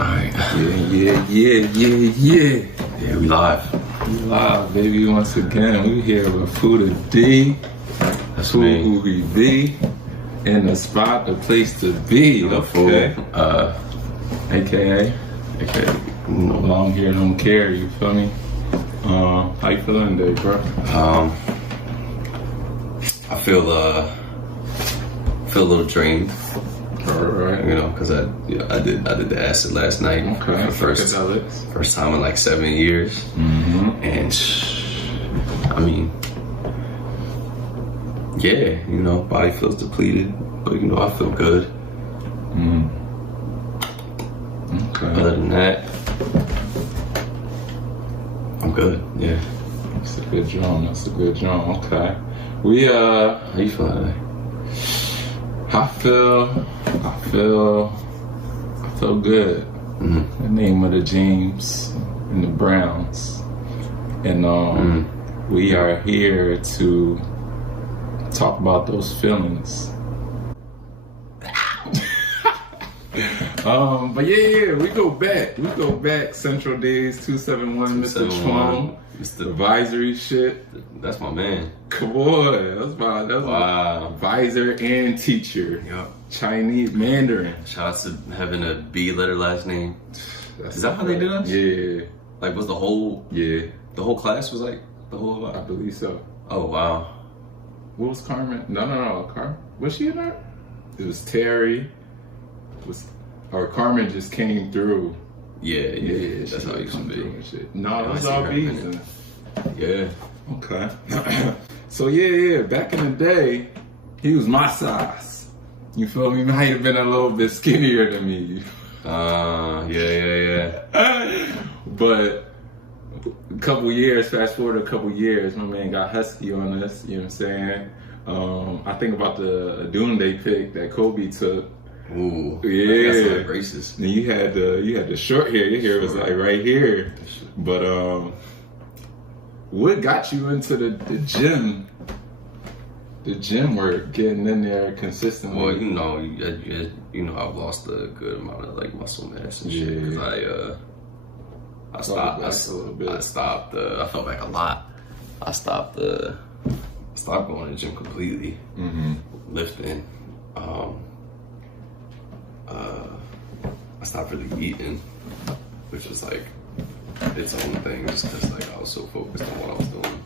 Alright. Yeah. Yeah, we live. We live, baby, once again. We here with Fuda D. That's Who me. we be. In the spot, the place to be. Okay. AKA long hair don't care, you feel me? How you feeling today, bro? I feel a little drained, Alright. you know, because I did the acid last night for the first time in like 7 years, and I mean, yeah, you know, body feels depleted, but you know, I feel good. Okay. Other than that, I'm good. Yeah. That's a good drum. Okay. We How you feeling today? I feel good. The name of the James and the Browns. And we are here to talk about those feelings. But yeah, we go back. Central Days 271, Mr. Chuang. Mr. Advisory shit. That's my man. Come on, that's my advisor and teacher. Yup. Chinese Mandarin. Shout out to having a B letter last name. That's Is that how they did us? Yeah. Like, was the whole class was like the whole I believe so. Oh wow. What was Carmen? No. Carmen. Was she in there? It was Terry. Or Carmen just came through. Yeah. That's how it used to be. Shit. No, it I was see all her bees. in Yeah. Okay. So yeah. Back in the day, he was my size. You feel me? He might have been a little bit skinnier than me. Yeah. But fast forward a couple years, my man got husky on us, you know what I'm saying? I think about the Doomsday pick that Kobe took. Ooh. Yeah. That's like racist. And you had the short hair. Your hair was like right here. But what got you into the gym? The gym work, getting in there consistently. Well, you know, I've lost a good amount of like muscle mass and shit because I stopped. I stopped. I fell back a lot. I stopped going to the gym completely. Lifting. I stopped really eating, which was like its own thing, just because like I was so focused on what I was doing.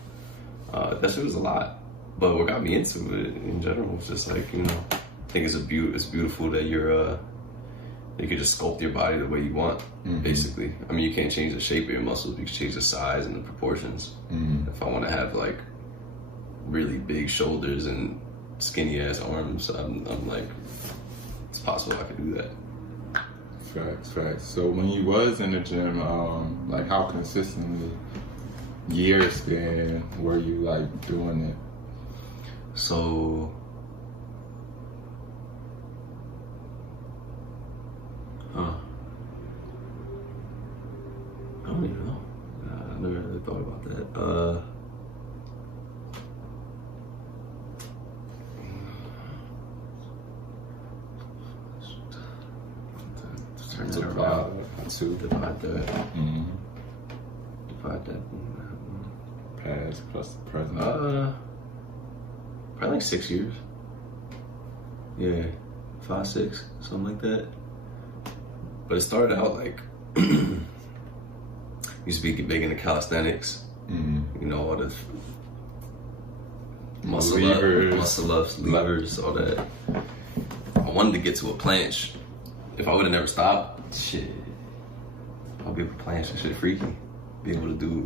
That shit was a lot. But what got me into it in general was just like, you know, I think it's beautiful that you can just sculpt your body the way you want, basically. I mean, you can't change the shape of your muscles, but you can change the size and the proportions. If I want to have like really big shoulders and skinny ass arms, I'm like, it's possible I could do that. Facts. So when you was in the gym, like how consistently, years span, were you like doing it? So, I don't even know. I never really thought about that. Turn that around. Divide that. Past plus the present. Probably like 6 years. Yeah, 5, 6, something like that. But it started out like used to be big into calisthenics. You know, all the muscle ups, levers, all that. I wanted to get to a planche. If I would have never stopped, shit, I'll be able to planche and shit freaky. Be able to do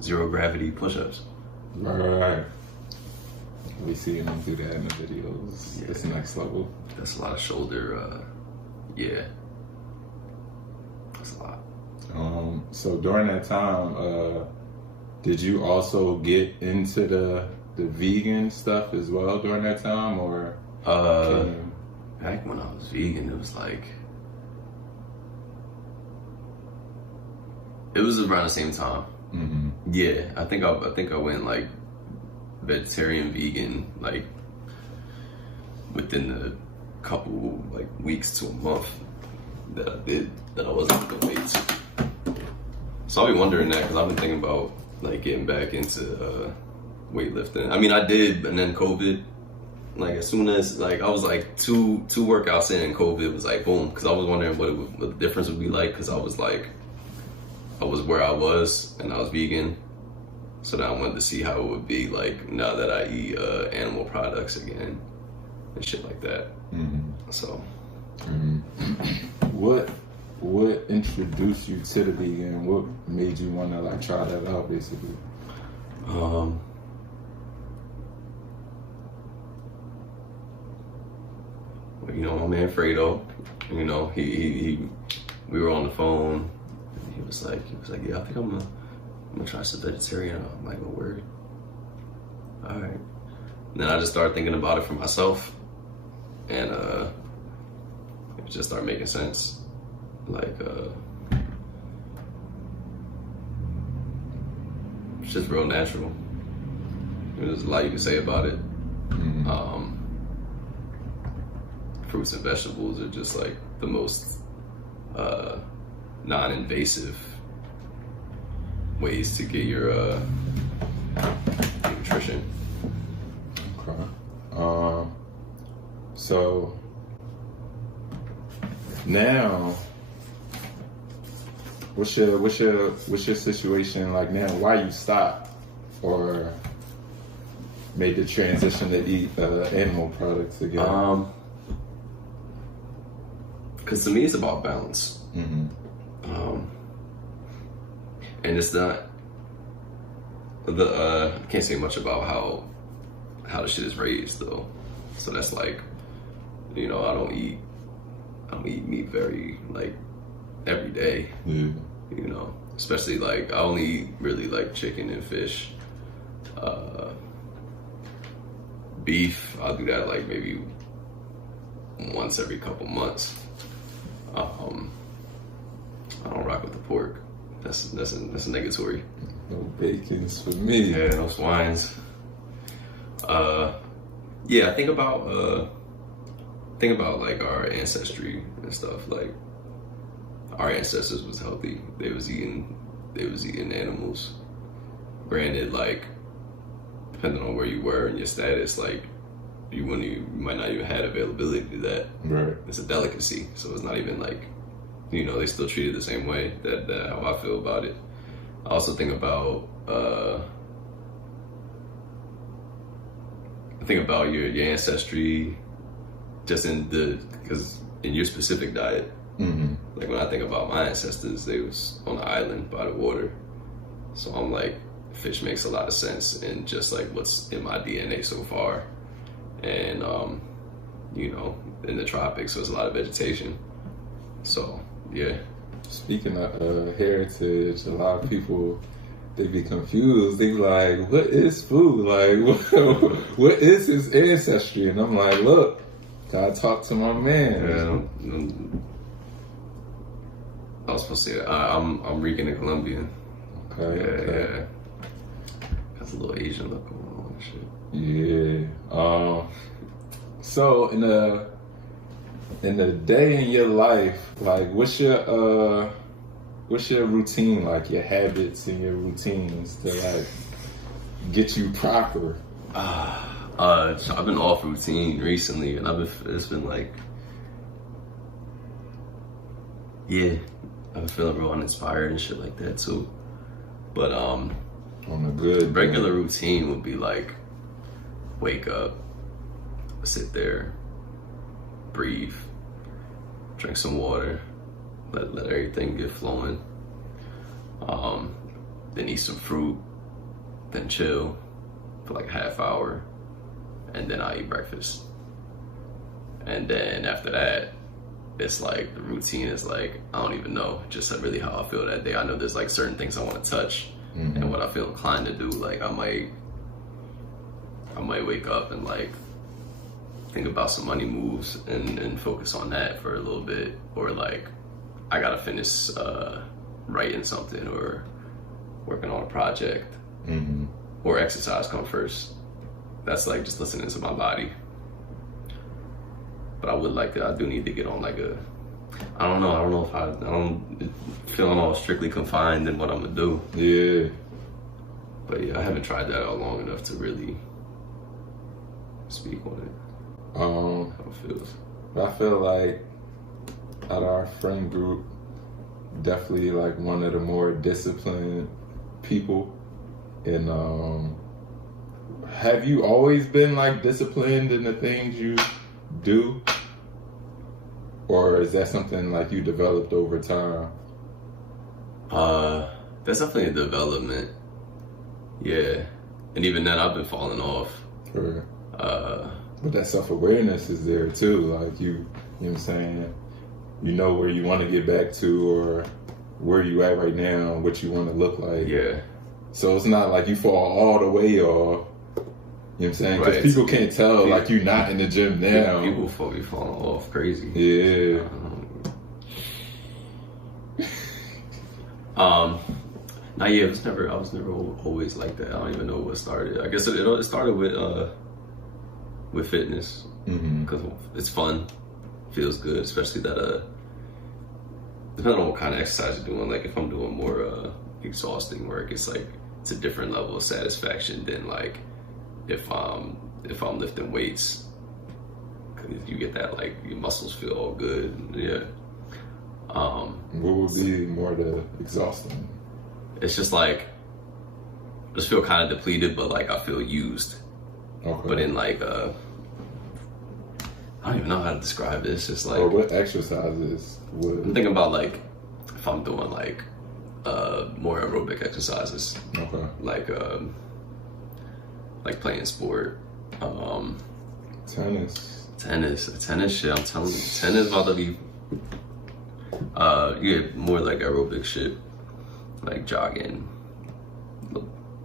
0 gravity push-ups. Right. We see him do that in the videos. Yeah. It's next level. That's a lot of shoulder, that's a lot. So during that time, did you also get into the vegan stuff as well during that time, or? Back when I was vegan, it was around the same time. Yeah, I think I went like vegetarian, vegan, like within a couple like weeks to a month. that I did that I wasn't lifting weights. So I'll be wondering that because I've been thinking about like getting back into weightlifting. I mean, I did, and then COVID. Like as soon as like I was like two workouts in, and COVID was like boom. Because I was wondering what the difference would be like. Because I was like, I was where I was, and I was vegan. So now I wanted to see how it would be like now that I eat animal products again and shit like that. Mm-hmm. So, what introduced you to the vegan? What made you want to like try that out, basically? You know, my man Fredo. You know, he we were on the phone. And he was like, yeah, I think I'm gonna try some vegetarian. I'm like, oh, word. All right. And then I just started thinking about it for myself, and it just started making sense. Like, it's just real natural. There's a lot you can say about it. Mm-hmm. Fruits and vegetables are just like the most non-invasive ways to get your nutrition. Okay. So now, what's your situation like now? Why you stopped or made the transition to eat animal products again? Because to me, it's about balance. Mm-hmm. And it's not I can't say much about how the shit is raised though. So that's like, you know, I don't eat meat very like every day. Yeah. You know, especially like I only eat really like chicken and fish. Beef, I'll do that like maybe once every couple months. I don't rock with the pork. That's negatory. No bacons for me. Yeah, no swines. Yeah, think about like our ancestry and stuff. Like our ancestors was healthy. They was eating animals. Granted, like depending on where you were and your status, like you might not even have availability to that. Right. It's a delicacy, so it's not even like, you know, they still treat it the same way that how I feel about it. I also think about your ancestry, just because in your specific diet. Mm-hmm. Like when I think about my ancestors, they was on an island by the water, so I'm like, fish makes a lot of sense in just like what's in my DNA so far, and you know, in the tropics, so there's a lot of vegetation. So yeah. Speaking of heritage, a lot of people, they be confused. They be like, what is food? Like, what is his ancestry? And I'm like, look, gotta talk to my man. Yeah, I was supposed to say that. I'm Rican and Colombian. Okay. Yeah. Got a little Asian look going on and shit. Yeah. So in the day in your life, like what's your routine, like your habits and your routines to like get you proper? So I've been off routine recently, and it's been like, yeah, I've been feeling real uninspired and shit like that too. But on a good regular routine would be like wake up, sit there, breathe, drink some water, let everything get flowing. Then eat some fruit, then chill for like a half hour, and then I eat breakfast. And then after that, it's like the routine is like, I don't even know, just really how I feel that day. I know there's like certain things I want to touch, mm-hmm. and what I feel inclined to do. Like I might wake up and like think about some money moves and focus on that for a little bit, or like I gotta finish writing something or working on a project, mm-hmm. or exercise come first. That's like just listening to my body. But I do need to get on like a I don't know. I don't know if I don't feeling all strictly confined in what I'm gonna do. Yeah. But yeah, I haven't tried that out long enough to really speak on it. How it feels. I feel like out of our friend group, definitely like one of the more disciplined people. And have you always been like disciplined in the things you do? Or is that something like you developed over time? That's definitely a development. Yeah. And even then I've been falling off. Sure. But that self-awareness is there too. Like you know what I'm saying? You know where you want to get back to or where you at right now, what you want to look like. Yeah. So it's not like you fall all the way off. You know what I'm saying? Because Right. people can't tell like you're not in the gym now. People be falling off crazy. Yeah. Nah, yeah, I was never always like that. I don't even know what started. I guess it started with fitness because it's fun, feels good, especially that depending on what kind of exercise you're doing. Like if I'm doing more exhausting work, it's like it's a different level of satisfaction than like if I'm lifting weights, because you get that like your muscles feel all good. Yeah. What would be more the exhausting? It's just like I just feel kind of depleted, but like I feel used. Okay. But in like I don't even know how to describe it. It's just like or what exercises would? I'm thinking about like if I'm doing like more aerobic exercises, Okay. like playing sport, Tennis. tennis shit. I'm telling you, tennis about to be yeah, more like aerobic shit, like jogging,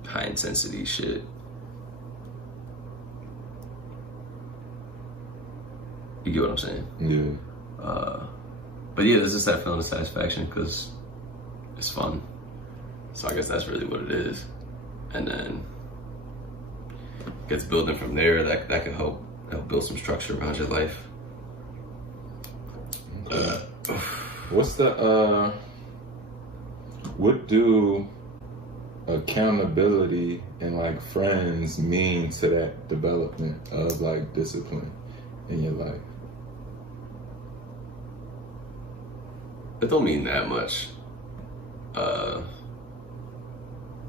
high intensity shit. You get what I'm saying? Yeah. But yeah, there's just that feeling of satisfaction because it's fun. So I guess that's really what it is. And then gets building from there. That can help build some structure around your life. Okay. What's the what do accountability and like friends mean to that development of like discipline in your life? It don't mean that much.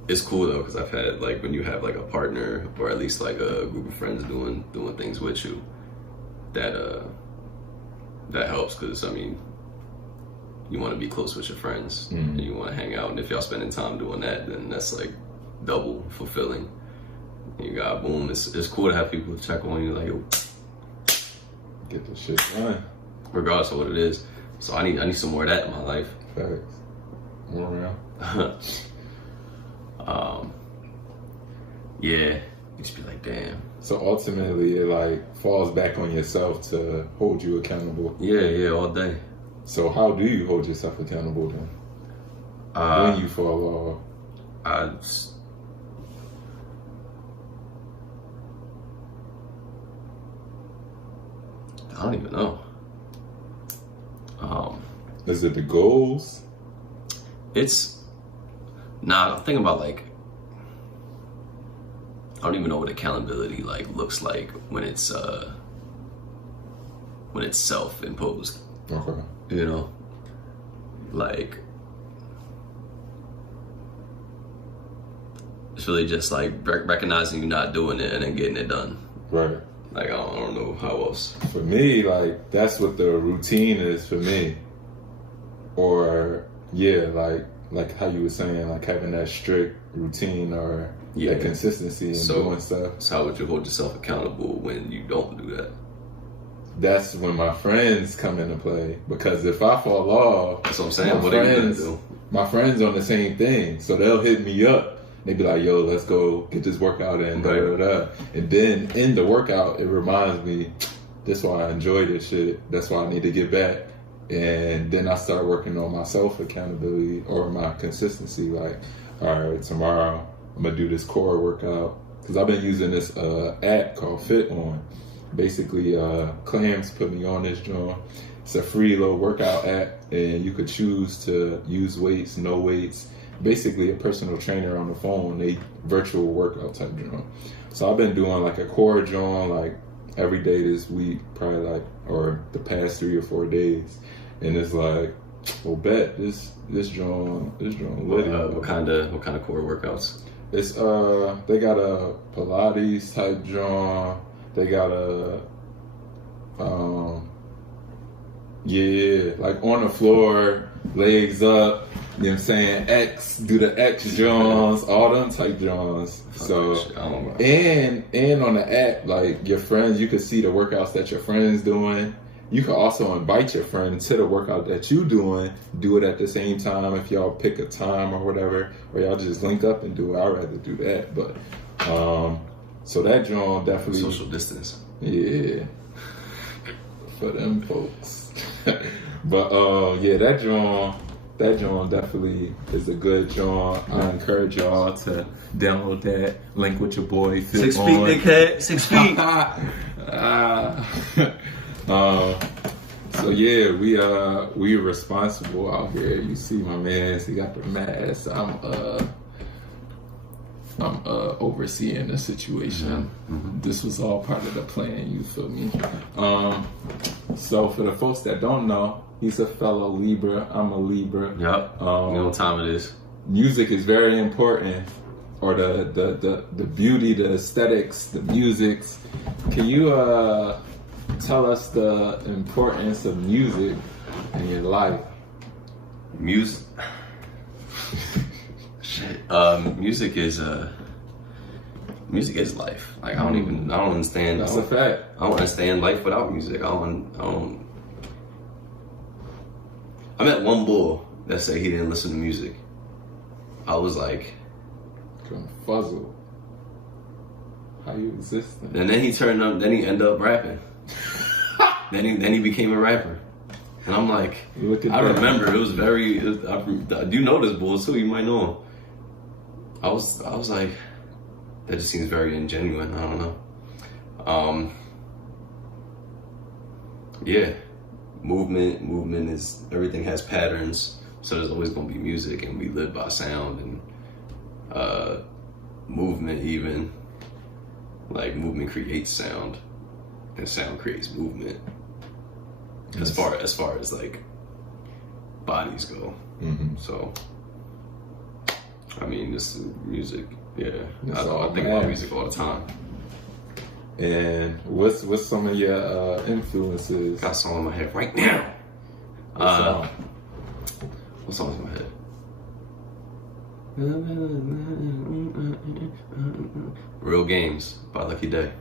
It's cool though because I've had like when you have like a partner or at least like a group of friends doing things with you, that helps because I mean you want to be close with your friends and you want to hang out, and if y'all spending time doing that, then that's like double fulfilling. And you got boom. It's cool to have people check on you like yo, Get the shit done. regardless of what it is. So I need some more of that in my life. Facts. More around. Yeah, you just be like, damn. So ultimately, it like falls back on yourself to hold you accountable. Yeah, all day. So how do you hold yourself accountable then? When you fall off? I don't even know. Is it the goals? It's I'm thinking about like I don't even know what accountability like looks like when it's self-imposed. Okay. You know, like it's really just like recognizing you're not doing it and then getting it done. Right. Like I don't know how else. For me, like that's what the routine is for me. Or yeah, like how you were saying, like having that strict routine or that consistency in doing stuff. So how would you hold yourself accountable when you don't do that? That's when my friends come into play. Because if I fall off, That's what I'm saying. What are you gonna do? My friends on the same thing, so they'll hit me up. They be like, "Yo, let's go get this workout in." Right. Da, da, da. And then in the workout, it reminds me, that's why I enjoy this shit. That's why I need to get back. And then I start working on my self accountability or my consistency. Like, all right, tomorrow I'm gonna do this core workout because I've been using this app called Fit On. Basically, Clams put me on this joint, It's a free little workout app, and you could choose to use weights, no weights. Basically, a personal trainer on the phone. They virtual workout type joint. So I've been doing like a core joint like every day this week, probably like or the past 3 or 4 days, and it's like, well, bet this joint lit. What kind of core workouts? It's they got a Pilates type joint. They got a like on the floor, legs up. You know what I'm saying? Do the X joints, all them type joints. So and on the app, like your friends, you can see the workouts that your friends doing. You can also invite your friend to the workout that you doing. Do it at the same time if y'all pick a time or whatever, or y'all just link up and do it. I'd rather do that, but so that joint definitely social distance. Yeah, for them folks. But yeah, that joint definitely is a good joint. I encourage y'all to download that. Link with your boy. 6 feet, dickhead. 6 feet. So yeah, we responsible out here. You see my man, he got the mask. I'm overseeing the situation. Mm-hmm. This was all part of the plan, you feel me? So for the folks that don't know, he's a fellow Libra. I'm a Libra. Yep. You know what time it is. Music is very important, or the beauty, the aesthetics, the musics. Can you tell us the importance of music in your life? Music. Shit. Music is life. Like I don't understand. That's a fact. I don't understand life without music. I met one bull that said he didn't listen to music. I was like, confuzzled. How you existing? And then he turned up. Then he ended up rapping. then he became a rapper. And I'm like, I remember it was very. I do know this bull too. You might know him. I was like, that just seems very ingenuine. I don't know. Yeah, movement is, everything has patterns. So there's always gonna be music, and we live by sound and movement. Even like movement creates sound, and sound creates movement. Yes. As far as like bodies go. Mm-hmm. So. I mean, this is music, yeah. I think about music all the time. And what's some of your influences? Got a song in my head right now. What song's in my head? Real Games by Lucky Day.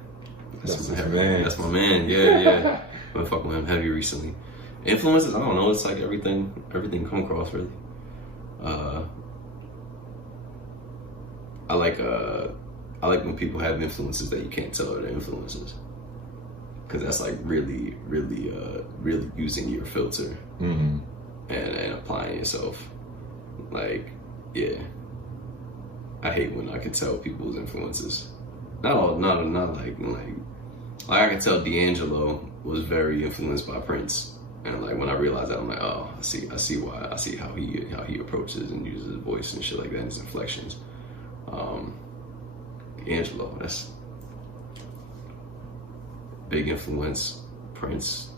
That's my man. That's my man. Yeah. I've been fucking with him heavy recently. Influences, I don't know. It's like everything come across really. I like when people have influences that you can't tell are their influences, because that's like really using your filter and applying yourself. Like, yeah, I hate when I can tell people's influences. Not like I can tell D'Angelo was very influenced by Prince, and like when I realized that, I'm like, oh, I see why. I see how he approaches and uses his voice and shit like that, and his inflections. D'Angelo, that's big influence. Prince,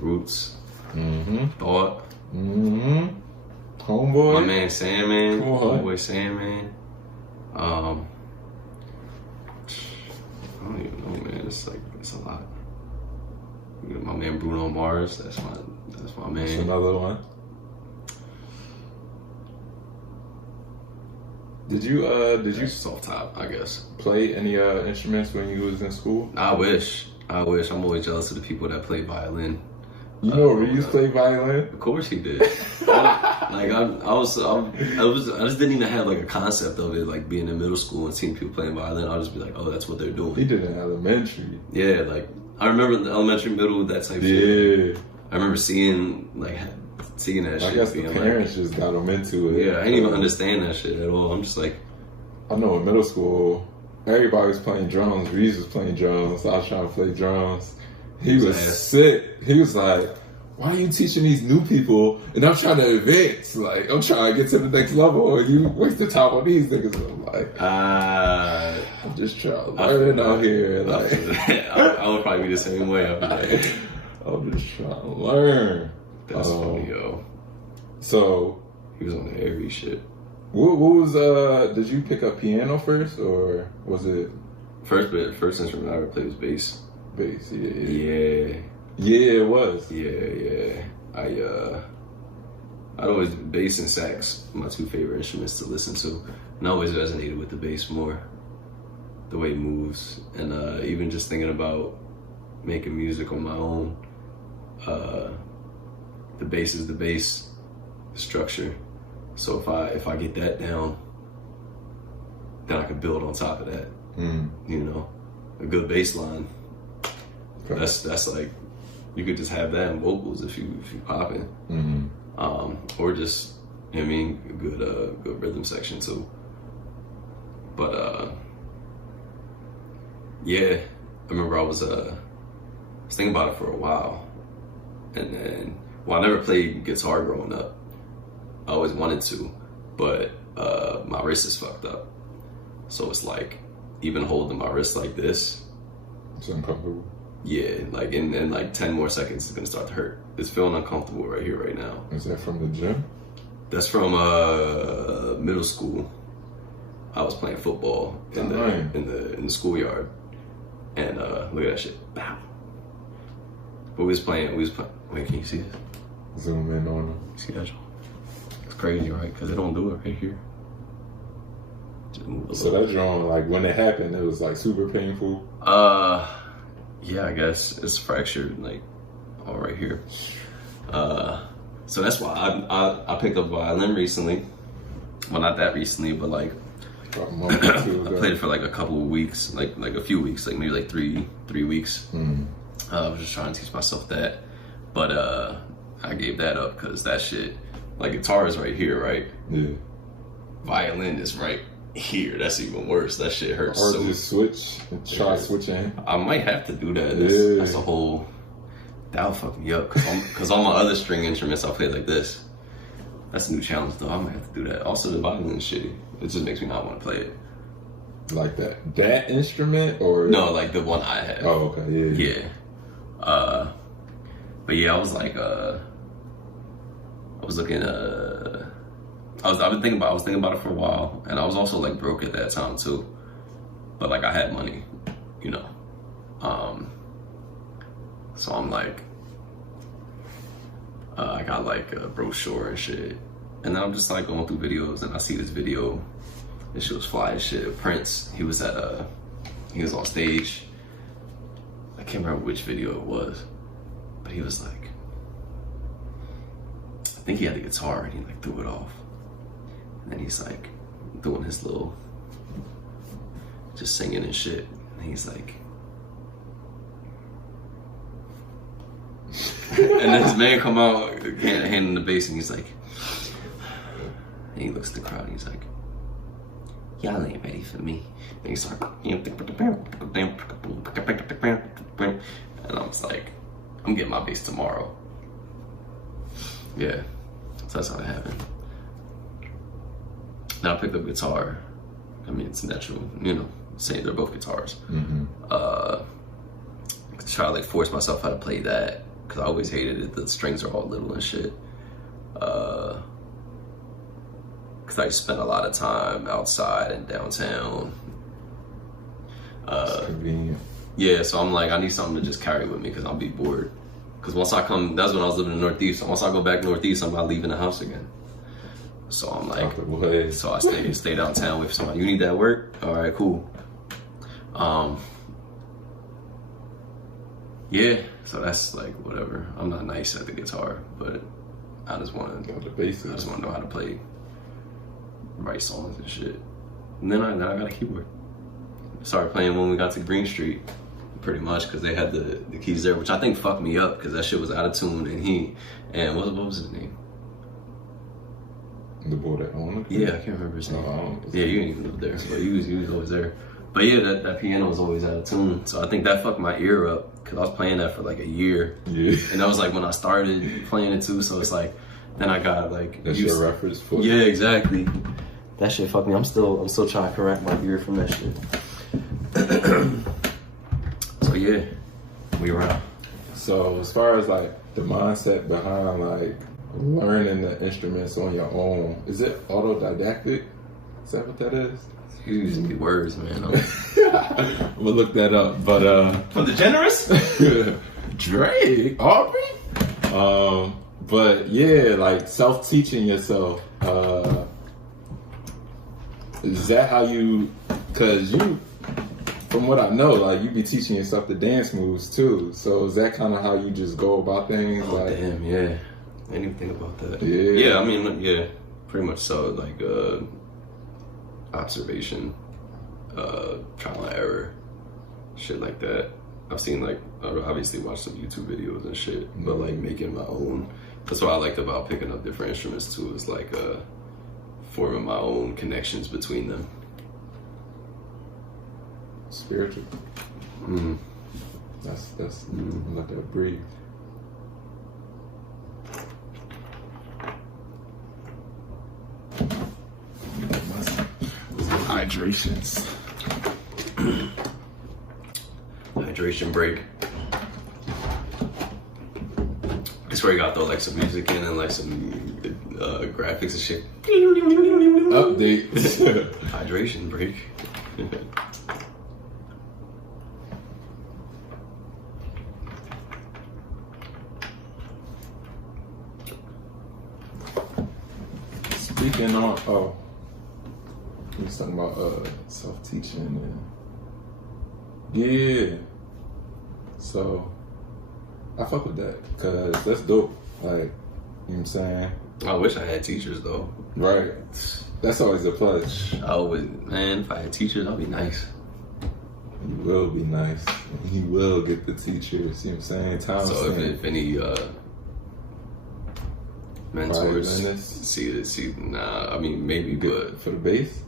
Roots, Thought, Homeboy, my man Sandman, Homeboy Sandman. I don't even know, man. It's a lot. My man Bruno Mars, that's my man. That's another one. Did you soft top, I guess, play any instruments when you was in school? I wish. I'm always jealous of the people that play violin. You know, Reeves played violin. Of course he did. I just didn't even have like a concept of it. Like being in middle school and seeing people playing violin, I'll just be like, oh, that's what they're doing. He did it in elementary. Yeah, like I remember the elementary, middle, that type of shit. I remember seeing that shit. I guess the parents just got them into it. Yeah, I didn't even understand that shit at all. I'm just like, I know in middle school, everybody was playing drums. Reese was playing drums. I was trying to play drums. He was Nice. sick. He was like, why are you teaching these new people? And I'm trying to advance. Like, I'm trying to get to the next level. And you waste the time on these niggas. I'm like, I'm just trying to learn out here. Like, I would probably be the same way. I'd be like, I'm just trying to learn. that's funny, yo. So, He was on the every shit. what was, did you pick up piano first, or was it First instrument I ever played was bass. bass? Yeah. Yeah, it was. Yeah. I'd always bass and sax, my two favorite instruments to listen to, and I always resonated with the bass more, the way it moves, and even just thinking about making music on my own. The bass is the bass structure, so if I get that down, then I can build on top of that. You know, a good bass line. Okay. That's like, you could just have that in vocals if you popping. Or just, you know what I mean, a good rhythm section too. But yeah, I remember I was thinking about it for a while, and then, well, I never played guitar growing up. I always wanted to, but my wrist is fucked up, so it's like, even holding my wrist like this, It's uncomfortable. yeah, like in like 10 more seconds, it's gonna start to hurt. It's feeling uncomfortable right here, right now. Is that from the gym? That's from middle school. I was playing football in the schoolyard, and look at that shit. Bow. But we was playing. Wait, can you see this? Zoom in on them. See that? It's crazy, right? Because they don't do it right here. Just move a So little. that drawing, like when it happened, it was like super painful. Yeah, I guess it's fractured, like all right here. So that's why I picked up violin recently. Well, not that recently, but like About a month or two I ago. played it for like a couple of weeks, like a few weeks, like maybe like three weeks. I was just trying to teach myself that, but I gave that up because that shit, like guitar is right here, right? Yeah. Violin is right here. That's even worse. That shit hurts. Or So just switch and try switching. I might have to do that. Yeah. That's the whole. That'll fuck me up because all my other string instruments I play like this. That's a new challenge though. I might have to do that. Also, the violin is shitty. It just makes me not want to play it. Like that. That instrument or No, like the one I have. Oh, okay, yeah. Yeah. But yeah, I was like, I was looking. I was thinking about it for a while, and I was also like broke at that time too. But like I had money, you know. So I'm like, I got like a brochure and shit, and then I'm just like going through videos, and I see this video. This shit was fly as shit. Prince, he was on stage. I can't remember which video it was, but he was like, I think he had the guitar and he like threw it off. And then he's like doing his little, just singing and shit. And he's like, and then this man come out, handing the bass, and he's like, and he looks at the crowd and he's like, y'all ain't ready for me. And he started, and I was like, I'm getting my bass tomorrow. Yeah, so that's how it happened. Now I picked up guitar. I mean, it's natural, you know, saying they're both guitars. Try to like force myself how to play that, because I always hated it. The strings are all little and shit. Because I spent a lot of time outside and downtown. Convenient. Yeah, so I'm like, I need something to just carry with me because I'll be bored. Because once I come, that's when I was living in the Northeast. So once I go back Northeast, I'm not leaving the house again. So I'm like, so I stay downtown with somebody. You need that work? All right, cool. Yeah, so that's like whatever. I'm not nice at the guitar, but I just want to. Got the basics. I just want to know how to play, write songs and shit. And then I got a keyboard. Started playing when we got to Green Street, pretty much, because they had the keys there, which I think fucked me up because that shit was out of tune. And what was his name? The boy that owned it? Yeah, I can't remember his name. Oh, Yeah, you didn't even live there, but he was always there. But yeah, that piano was always out of tune. So I think that fucked my ear up because I was playing that for like a year. Yeah. And that was like when I started playing it too. So it's like, then I got like. That's your reference for it. Yeah, exactly. That shit fucked me. I'm still trying to correct my ear from that shit. So yeah, we around. So as far as like the mindset behind like learning the instruments on your own, is it autodidactic? Is that what that is? Using the words, man. I'm gonna look that up. But For the generous? Drake, Aubrey. But yeah, like self-teaching yourself. Is that how you? Cause you, from what I know, like you be teaching yourself the dance moves too. So is that kind of how you just go about things? Oh, like, damn, yeah. I didn't even think about that. Yeah. Yeah, I mean, yeah, pretty much so. Like observation, trial and error, shit like that. I've seen like I obviously watched some YouTube videos and shit, but like making my own. That's what I liked about picking up different instruments too. Is like forming my own connections between them. Spiritual. That's let that breathe. Hydrations. Hydration break. I swear you gotta throw like some music in and like some graphics and shit. Updates. Hydration break. Speaking on, we was talking about self-teaching and yeah. So I fuck with that because that's dope. Like, you know what I'm saying? I wish I had teachers though. Right. That's always a plus. I would, man. If I had teachers, that'd be nice. You will be nice. You will get the teachers. You know what I'm saying? Time So if any mentors see, nah. I mean, maybe, but for the bass.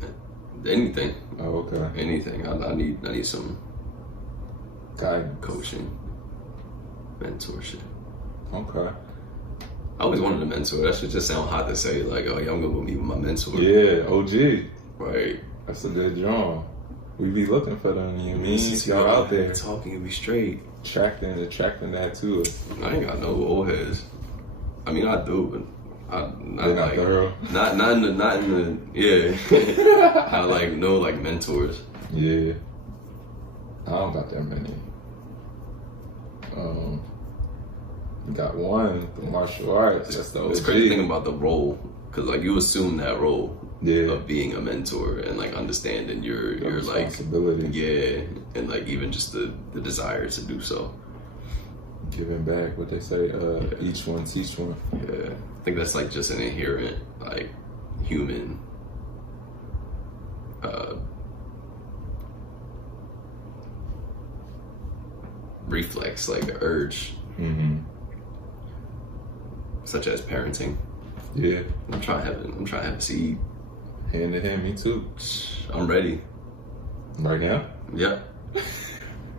Anything. Oh, okay. Anything. I need some guidance, coaching, mentorship. Okay. I always wanted a mentor. That should just sound hot to say, like, oh yeah, I'm gonna meet with my mentor. Yeah, OG. Right. That's a good drawing. We be looking for them. You mean y'all out there talking, you be straight. attracting that to us. I ain't got no old heads. I mean, I do, but not like thorough. Not in the yeah. Not like no like mentors. Yeah. I don't got that many. Got one, the martial arts. That's the OG. It's crazy thing about the role, because like you assume that role of being a mentor and like understanding your like responsibility. And like even just the desire to do so. Giving back, what they say, each one teach one. Yeah, I think that's like just an inherent like human reflex, like urge. Such as parenting. Yeah. I'm trying to have a seed. Hand to hand, me too. I'm ready. Right now? Yep.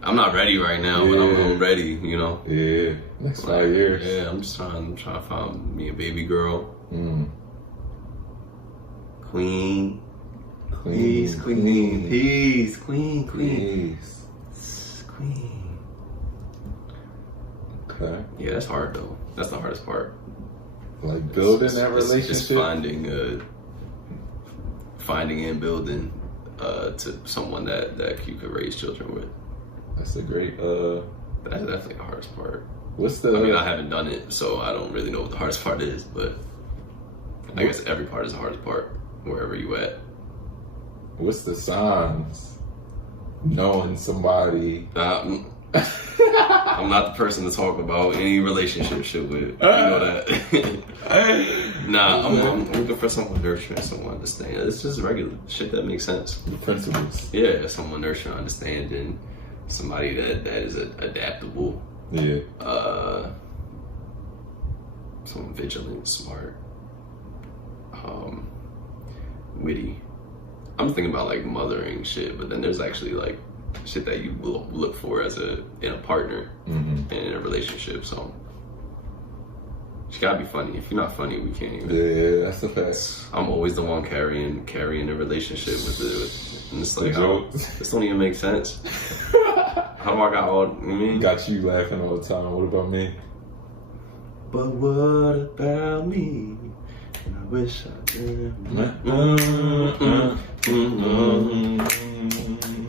I'm not ready right now, but I'm ready, you know? Yeah. Next 5 years. Yeah, I'm trying to find me a baby girl. Queen. Please, queen. Please, queen. Please. Queen. Okay. Yeah, that's hard though. That's the hardest part. Like building that relationship? It's finding and building to someone that you could raise children with. That's a great That's definitely the hardest part. What's the I mean, I haven't done it, so I don't really know what the hardest part is, but I guess every part is the hardest part, wherever you at. What's the signs? Knowing somebody. I'm not the person to talk about any relationship shit with. You know that. Nah, I'm looking for someone nurturing, someone understanding. It's just regular shit that makes sense. The principles. Yeah, someone nurturing, understanding, somebody that is adaptable. Yeah. Someone vigilant, smart, witty. I'm thinking about like mothering shit, but then there's actually like shit that you will look for as in a partner and in a relationship. So you gotta be funny. If you're not funny, we can't even. Yeah, that's the fact. I'm always the one carrying the relationship and it's like, this don't even make sense. How do I got all? You mean? Got you laughing all the time. What about me? But what about me? I wish I did.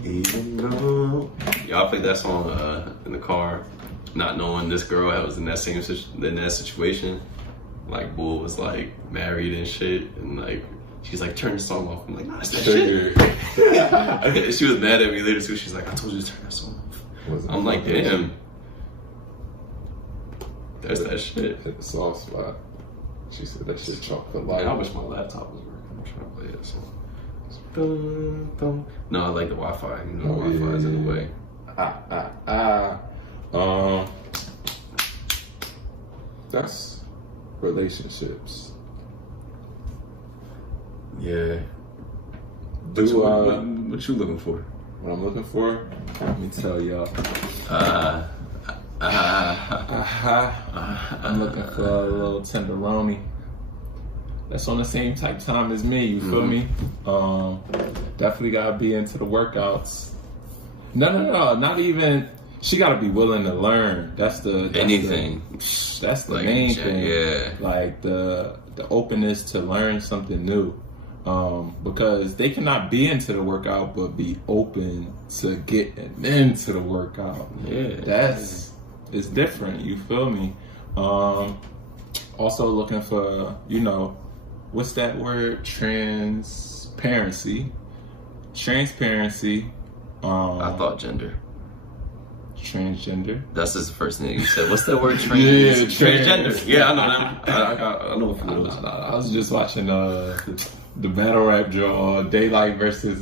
Even though y'all played that song in the car, not knowing this girl that was in that situation. Like Bull was like married and shit, and like she's like, turn the song off. I'm like, no, that's that shit. She was mad at me later too. She's like, I told you to turn that song off. I'm like, damn. That's that shit. Hit the soft spot. She said that shit chocolate light. I wish my laptop was working. I'm trying to play that song. No, I like the Wi-Fi. You know, the Wi-Fi is in the way. That's relationships. Yeah. What you looking for? What I'm looking for? Let me tell y'all. I'm looking for a little tenderoni. That's on the same type time as me, you feel me? Definitely gotta be into the workouts. No, not even. She gotta be willing to learn. That's the like, main thing. Yeah. Like the openness to learn something new. Because they cannot be into the workout but be open to getting into the workout. Yeah. It's different, you feel me? Also looking for, what's that word? Transparency. I thought gender. Transgender. That's just the first thing you said. What's that word? Transgender. Yeah, I know them. I know a few of those. I was just watching the battle rap draw, Daylight versus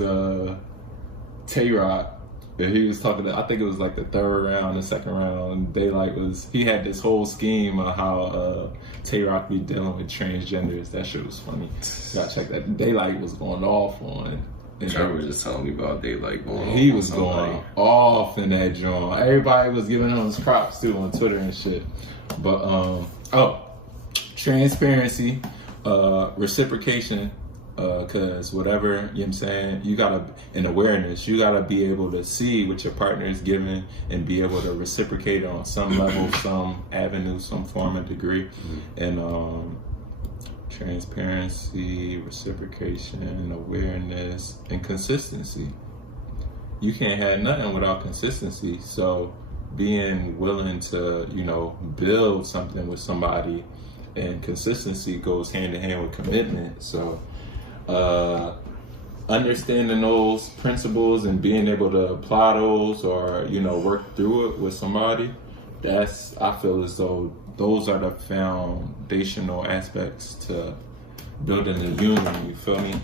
Tay-Rock. And he was talking I think it was like the third round, the second round. Daylight he had this whole scheme of how Tay-Rock be dealing with transgenders. That shit was funny. You gotta check that. Daylight was going off on. Trevor was just telling me about Daylight going off. He was going off in that joint. Everybody was giving him his props too on Twitter and shit. But transparency, reciprocation. Cause whatever, you know what I'm saying, you gotta, in awareness, you gotta be able to see what your partner is giving and be able to reciprocate on some level, some avenue, some form of degree. And transparency, reciprocation, awareness, and consistency. You can't have nothing without consistency. So being willing to, build something with somebody, and consistency goes hand in hand with commitment. So understanding those principles and being able to apply those or, work through it with somebody, I feel as though those are the foundational aspects to building a union, you feel me?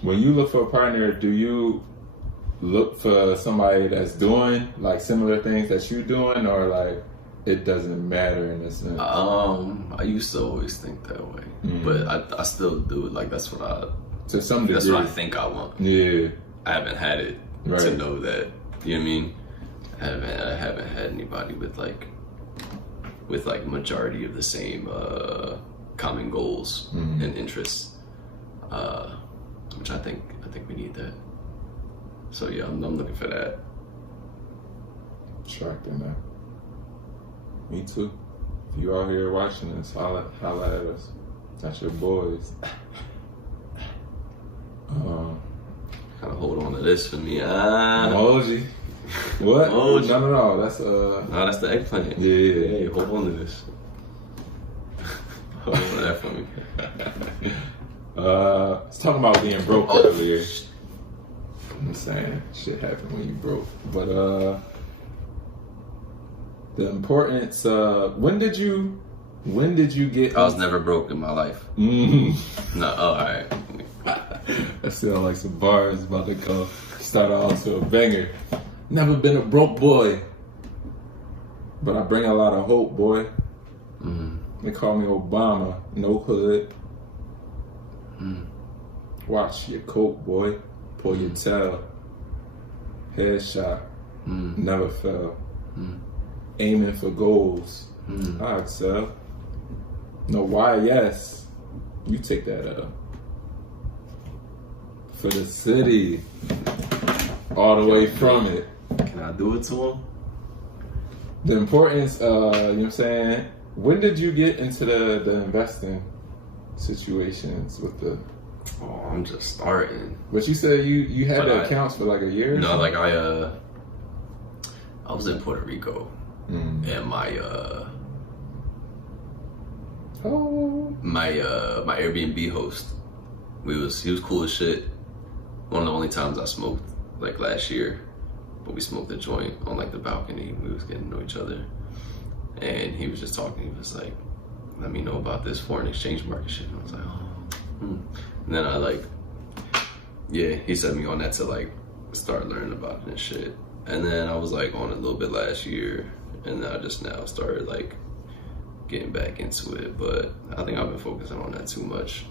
When you look for a partner, do you look for somebody that's doing like similar things that you're doing, or like it doesn't matter in a sense? I used to always think that way, but I still do it. Like that's what to some degree. That's what I think I want. Yeah, I haven't had it to know that. You know what I mean? I haven't had anybody with like majority of the same common goals and interests, which I think we need that. So yeah, I'm looking for that. Attracting that. Me too. If you out here watching this, holla at us. That's your boys. Gotta hold on to this for me. Emoji. What? Emoji. No. That's No, that's the eggplant. Yeah. Hey, hold on to this. Hold on to that for me. Let's talk about being broke earlier. I'm saying shit happened when you broke, but the importance. When did you get? I was never broke in my life. No. All right. That sound like some bars about to go start off to a banger. Never been a broke boy, but I bring a lot of hope, boy. They call me Obama, no hood. Watch your coat, boy. Pull your tail. Headshot. Never fell. Aiming for goals. I excel. No, why? Yes. You take that up. For the city. All the way from it. Can I do it to him? The importance, you know what I'm saying? When did you get into the investing situations with the... Oh, I'm just starting. But you said you had the accounts for like a year? No, like I was in Puerto Rico. And my Airbnb host, he was cool as shit. One of the only times I smoked, like last year, but we smoked a joint on like the balcony. We was getting to know each other, and he was just talking. He was like, "Let me know about this foreign exchange market shit." And I was like, "Oh." And then I like, yeah, he set me on that to like start learning about it and shit. And then I was like on it a little bit last year, and then I just now started like getting back into it. But I think I've been focusing on that too much.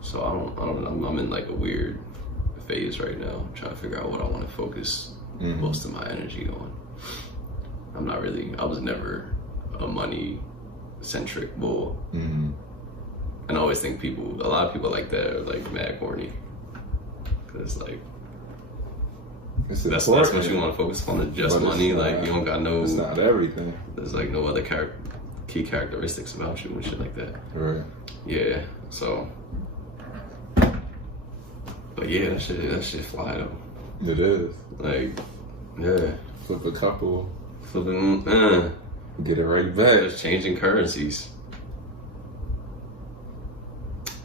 So I don't know. I'm in like a weird phase right now. I'm trying to figure out what I want to focus most of my energy on. I was never a money centric bull. And I always think a lot of people like that are like mad corny. Cause like, that's what you want to focus on, just money. Like you don't got no. It's not everything. There's like no other key characteristics about you and shit like that. Right. Yeah. So. But yeah, that shit fly though. It is. Like, yeah. Flip a couple. Flipping. Get it right back. Just changing currencies.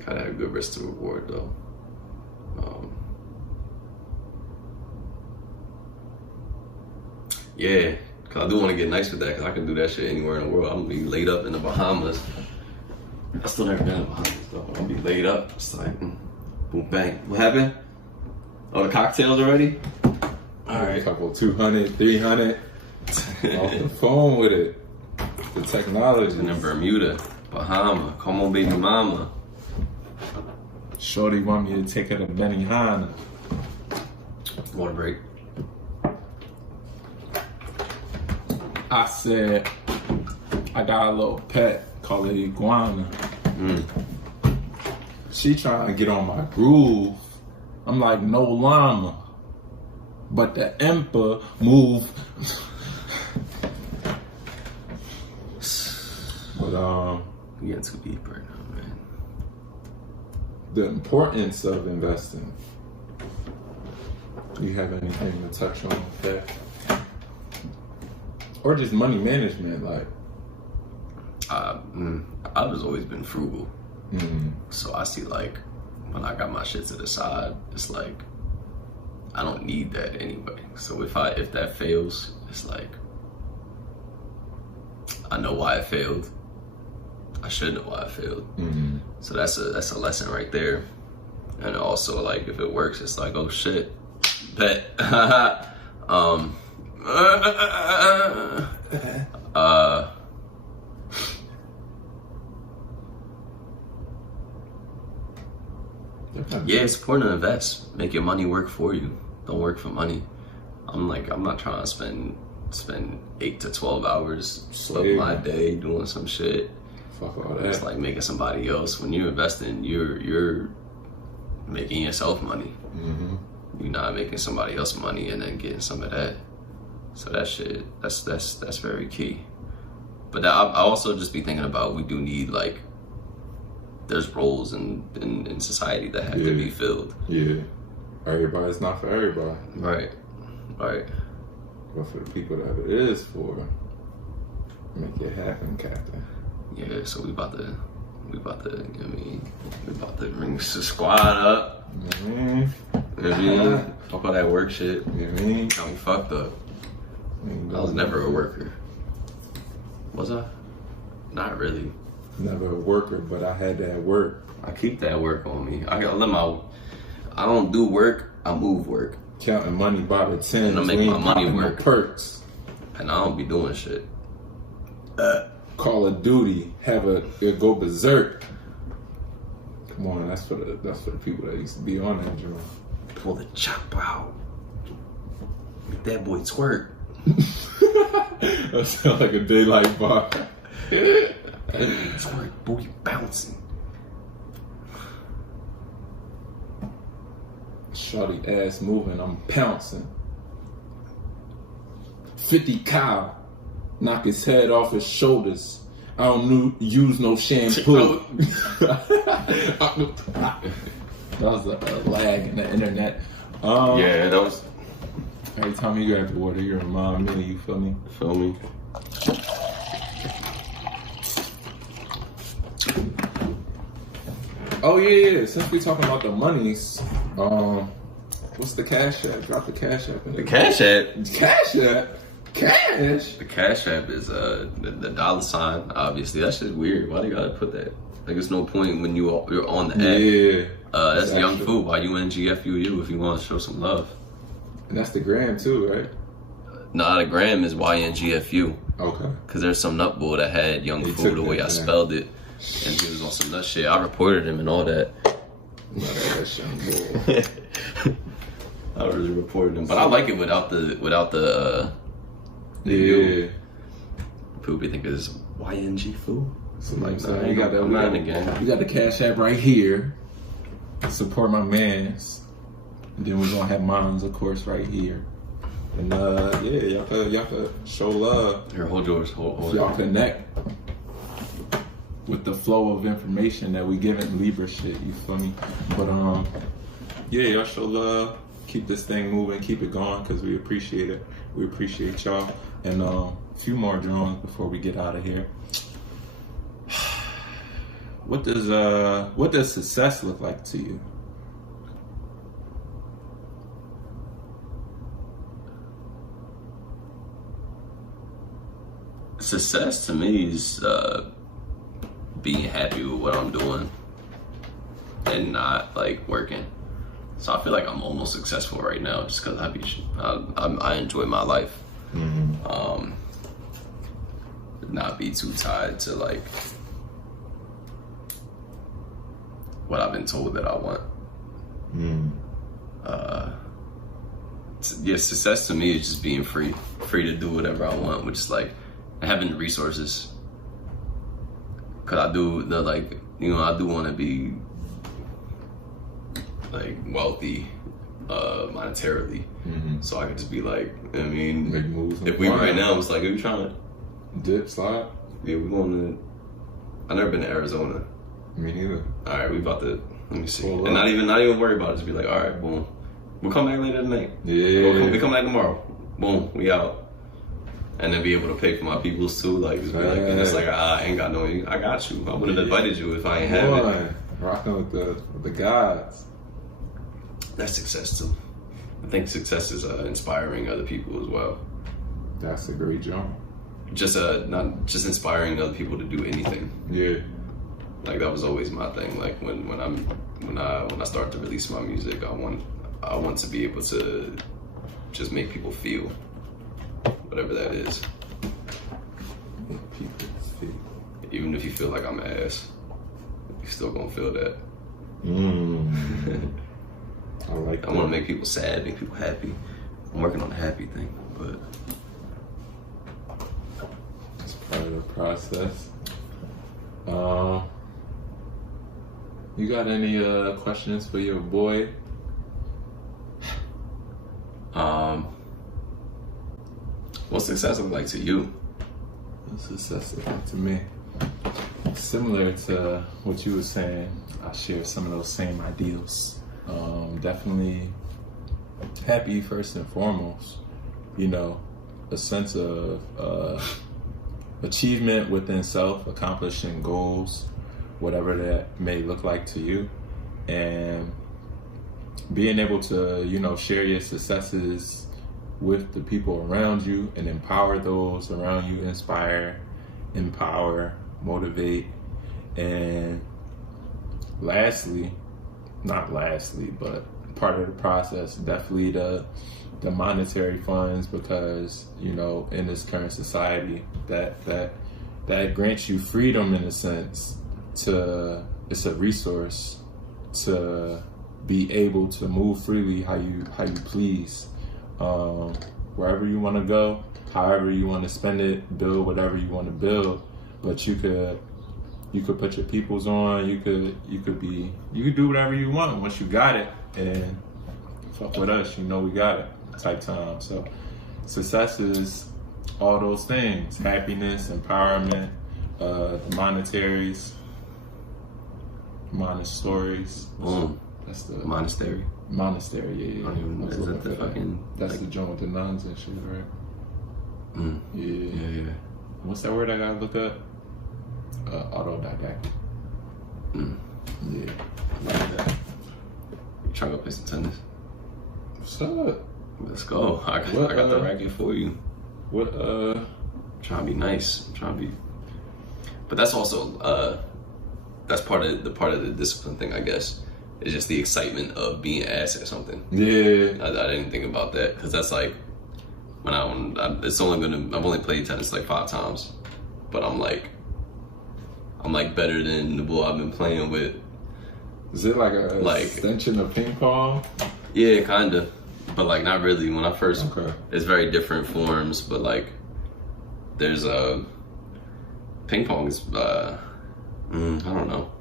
Gotta have good risk to reward though. Yeah, cause I do want to get nice with that, cause I can do that shit anywhere in the world. I'm gonna be laid up in the Bahamas. I still never been in the Bahamas though. I'm gonna be laid up. It's like, boom, bang. What happened? Oh, the cocktails already? Alright. A couple 200, 300. Off the phone with it. The technology. And in Bermuda, Bahama. Come on, baby mama. Shorty want me to take her to Benihana. Water break. I said, I got a little pet called an iguana. She trying to get on my groove. I'm like, no llama. But the emperor move. But We getting too deep right now, man. The importance of investing. Do you have anything to touch on that? Or just money management, like? I've just always been frugal. So I see like, when I got my shit to the side, it's like, I don't need that anyway. So if that fails, it's like, I know why it failed. I should know why it failed. So that's a lesson right there. And also like, if it works, it's like, oh shit, bet. Yeah, it's important to invest. Make your money work for you. Don't work for money. I'm not trying to spend 8 to 12 hours of my day doing some shit. Fuck all that. It's like making somebody else. When you're investing, you're making yourself money. You're not making somebody else money and then getting some of that. So that shit, that's very key. But I also just be thinking about, we do need like, there's roles in society that have to be filled. Yeah. Everybody's not for everybody. Right. Right. But for the people that it is for, make it happen, Captain. Yeah, so we about to, you know what I mean, we about to bring the squad up. You know what I mean? Fuck all that work shit. You know what I mean? Got me fucked up. I was never a worker. Was I? Not really. Never a worker, but I had that work. I keep that work on me. I don't do work, I move work. Counting money by the 10. And I make my money work. Perks. And I don't be doing shit. Call of Duty, it go berserk. Come on, that's for the people that used to be on that joint. Pull the chop out. Make that boy twerk. That sounds like a daylight bar. Twerk, boy, bouncing. Shorty ass moving, I'm pouncing. 50 cal, knock his head off his shoulders. I don't use no shampoo. That was a lag in the internet. Yeah, that was. Every time you grab the water, you remind me. You feel me? Feel me? Oh yeah. Since we talking about the monies, what's the Cash App? Drop the Cash App. The Cash App. Cash App. Cash. The Cash App is the $, obviously. That's just weird. Why do you gotta put that? Like, there's no point when you're on the app. Yeah. That's the Young Food. YUNGFUU if you want to show some love. And that's the gram too, right? Nah, the gram is YNGFU. Okay. Because there's some nutbull that had Young Food the way I spelled it. And he was on some nut shit. I reported him and all that. That's Young Bull. I really reported him. But I like it without the yeah. People be thinking it's YNG Food. So Like, so nah, you got I'm not again. You got the Cash App right here. Support my mans. And then we're gonna have mines, of course, right here. And yeah, y'all could show love. Here, hold yours. Hold Y'all connect with the flow of information that we give in Libra shit. You feel me? But yeah, y'all show love. Keep this thing moving. Keep it going because we appreciate it. We appreciate y'all. And a few more drawings before we get out of here. What does success look like to you? Success to me is being happy with what I'm doing and not like working. So I feel like I'm almost successful right now just because I enjoy my life. Mm-hmm. Not be too tied to like what I've been told that I want. Yeah, success to me is just being free to do whatever I want, which is like having the resources. Cause I do I do want to be like wealthy, monetarily. So I could just be like, I mean, Make moves if we right now, it's like, are you trying to dip slide? Yeah, we're going to. I've never been to Arizona. Me neither. All right, we about to. Let me see. Pull And up. not even worry about it. Just be like, all right, boom. We'll come back later tonight. Yeah. We come back tomorrow. Boom, we out. And then be able to pay for my peoples too. Like, just be like, and it's like, I ain't got no. I got you. I would have invited you if I ain't have it. Rocking with the gods. That's success too. I think success is inspiring other people as well. That's a great jump. Just not just inspiring other people to do anything. Yeah. Like that was always my thing. Like when I start to release my music, I want to be able to just make people feel whatever that is. People feel. Even if you feel like I'm ass, you're still gonna feel that. I like that. I want to make people sad, make people happy. I'm working on the happy thing, but it's part of the process. You got any questions for your boy? What's success look like to you? What's success look like to me? Similar to what you were saying, I share some of those same ideals. Definitely happy first and foremost. You know, a sense of achievement within self, accomplishing goals, whatever that may look like to you, and being able to, you know, share your successes with the people around you and empower those around you, inspire, empower, motivate, and not lastly, but part of the process, definitely the monetary funds, because, you know, in this current society that grants you freedom in a sense to, it's a resource to be able to move freely how you please, wherever you want to go, however you want to spend it, build whatever you want to build. But you could put your peoples on. You could do whatever you want once you got it, and fuck with us. You know we got it type time. So success is all those things: happiness, empowerment, monetaries, monasteries. That's the monastery. Monastery, yeah. Is that the fucking? That's the joint with the nuns and shit, right? Yeah. What's that word I gotta look up? Autodidactic. Yeah. I like that. You trying to go play some tennis? What's up? Let's go. I got the racket for you. What? Trying to be nice. But that's also that's part of the discipline thing, I guess. It's just the excitement of being asked at something. Yeah. I didn't think about that because that's like I've only played tennis like 5 times, but I'm like better than the bull I've been playing with. Is it like a extension of ping pong? Yeah, kind of, but like not really. When I first, it's very different forms, but like there's ping pong is I don't know.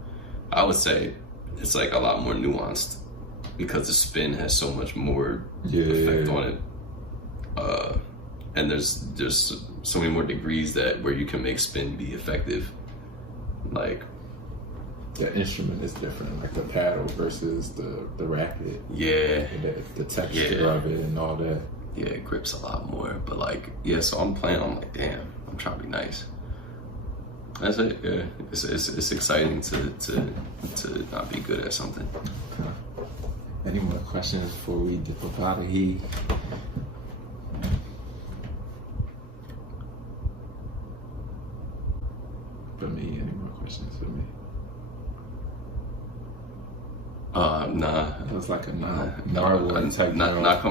I would say it's like a lot more nuanced because the spin has so much more effect on it. And there's so many more degrees where you can make spin be effective. Like the instrument is different, like the paddle versus the racket. Yeah. The texture of it and all that. Yeah, it grips a lot more. But like, so I'm playing, I'm like, damn, I'm trying to be nice. That's it, yeah. It's exciting to not be good at something. Any more questions before we get up out of here? For me, any more questions for me? Nah. That's like a gnarly type. Not off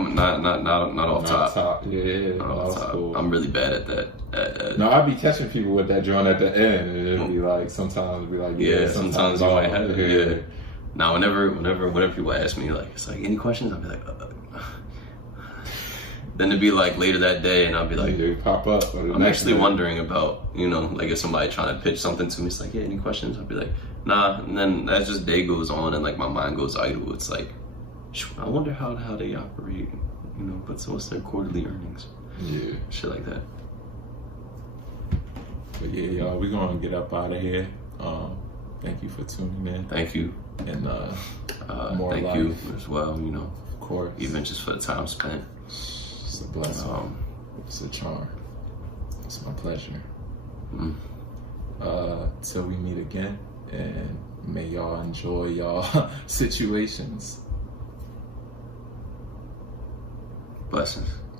top. Yeah, not off top. Cool. I'm really bad at that. No, I'd be catching people with that joint at the end, and it'd be like sometimes it'd be like sometimes you might have it. Yeah. Now whenever people ask me like it's like any questions, I'll be like. Then it'd be like later that day, and I'll be like, they pop up. I'm actually wondering about, like if somebody trying to pitch something to me, it's like, yeah, any questions? I'll be like, nah. And then as just day goes on and like my mind goes idle, it's like, I wonder how they operate, but so what's their quarterly earnings? Yeah. Shit like that. But yeah, y'all, we're gonna get up out of here. Thank you for tuning in. Thank you. And more thank life. you as well, Of course. Even just for the time spent. It's a blessing. It's a charm. It's my pleasure. Till we meet again, and may y'all enjoy y'all situations. Blessings.